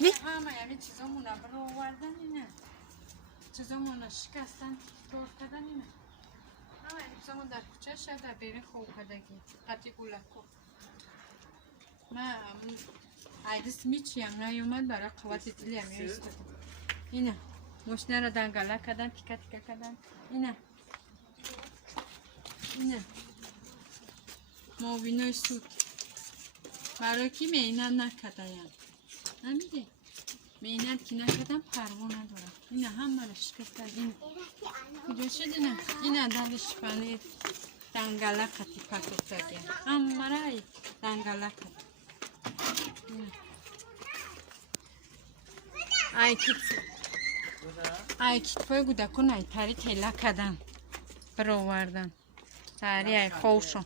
همه یعنی چیزامون برو آوردن اینه چیزامون شکستن طور کردن اینه همه یعنی چیزامون در کوچه شده برین خوب کدگی قطعی گلکو من ایدست میچیم نیومد برای قوت دلی هم ایستادم اینه مشنه را دنگله کردن تیکه تیکه کردن اینه موبینای سود برای کی مینن نکده یم نمیده مینن که نکدم پروا ندارم اینه همه را شکستن این کجا شده نه اینه دلش پنیر دنگله کتی پکتگی همه را دنگله کت ای کتفای گودکون ای تری تیله کدن برآوردن سری ای خوشم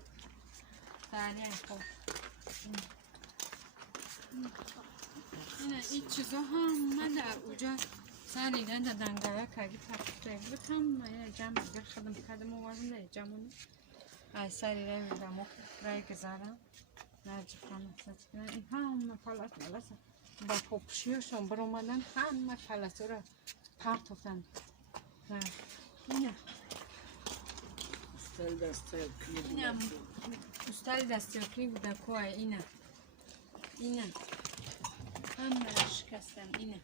این چیزا هم در اوجا سری نه در دنگله کردی پرکتگی بود هم جمع اگر خدم کردم آوردن در جمعونی ای سری رای میدم و رای گذارم نرجی خانم سچکنن این همه پالت ملسه با پوپشیوشون بر اومدن همه پلسه را پرت افتن اینه استال دستیاکی بوده که اینه همه را شکستن اینه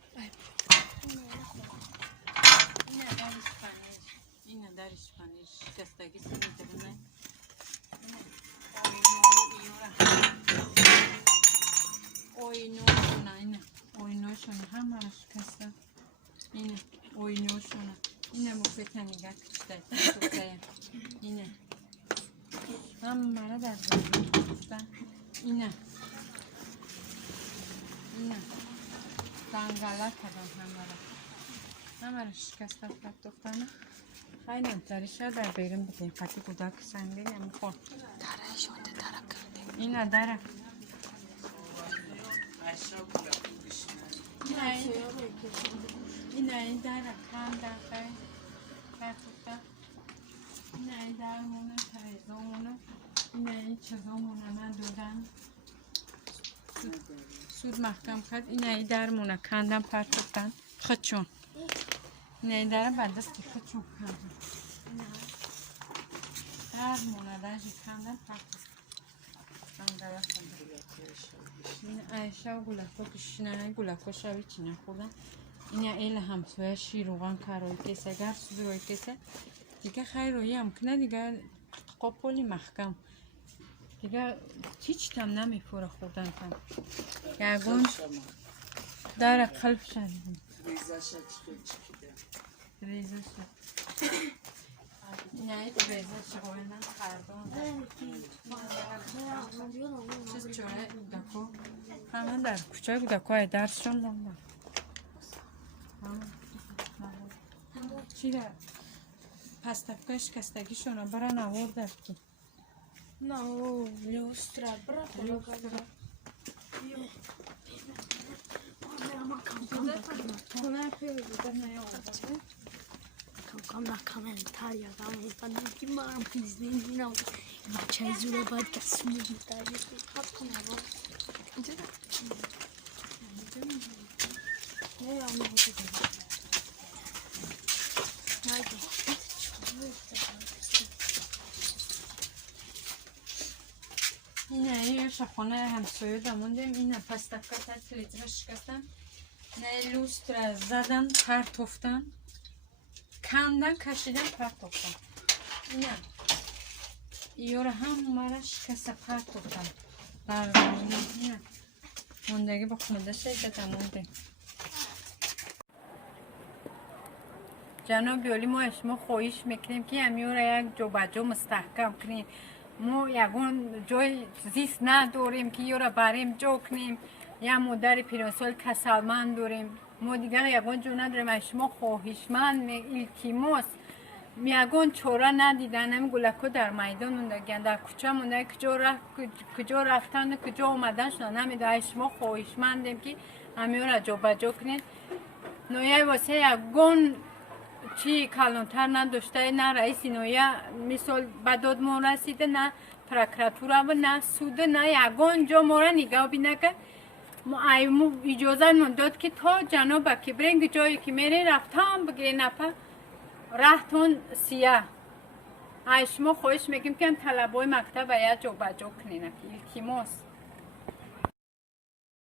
درش پنیر شکستگی سمیترونه اوینوشونه همه را شکستن اینه اوینوشونه اینه مفیت نگه کشته اینه همه را در زمین کشتن اینه دنگله کردن همه را شکستن پرتوفتن خیلی امتریشه در بیرون بکنیم قطعی کودک سنگه یه میخون دره شده دره کنده اینه دره این دره کنده خیلی پرتوفتن این در مونه تریزامونه این چیزامونه من دودن سود محکم کرد این در مونه کندم پرتوفتن خودشون این در بدستی خودشون کندم در مونه داشتی کندم پرتوفتن این عیشه و گلکو کشنه گلکو شوی چی نخوردن این ایل همسوه شیروغان کروی کسه گر سود روی کسه دیگه خیر روی هم کنه دیگه قاپولی محکم دیگه هیچ تم نمیپوره خوردن کن یگون در قلب شدیم ریزه شد نه ریزه شد من خردان چیز چوره دکو همه در کوچه دکو درس شدن چی در پس تفکه شکستگی شونه برا نورده کی نه لوسترا برا کم نکامنتار یا دامه پناه کی مارم پیزنی نه بچه زوره باید کسی می‌داره خب کنه با اینجا نه یا نه اینه شخونه همسایه دموندیم اینه پس دفکه تلیتر شکستن نه لوستر زدن پرتوفتن کندن کشیدن پرتوفتن اینه ایور هم مرا شکست پرتوفتن در زمینه اینه موندگی با خونده شده دموندیم جناب بیولی ما اشما خواهش میکنیم که همیور یک جو بجو مستحکم کنیم ما یکون جای زیست نداریم که یورا بریم جو کنیم یا مادر پیرانسال کسلمند داریم ما دیگر یکون جو نداریم اشما خواهشمند التماس یکون چوره ندیدن هم گلکو در میدان موندگن در کوچه مونده کجا رفتن کجا اومدن شدن نمیده اشما خواهشمندیم که همیور جو بجو کنیم نویه واسه یکون چی کلانتر نداشته نه رئیس نویه مثال بداد ما رسیده نه پرکراتورا و نه سوده نه یگان جا ما را نگاه بینه که اجازه من داد که تا جنوب که برنگ جایی که میره رفتم بگیره نفر راهتون سیاه شما خواهش میگیم که طلبای مکتب باید جو بجو کنین که التماس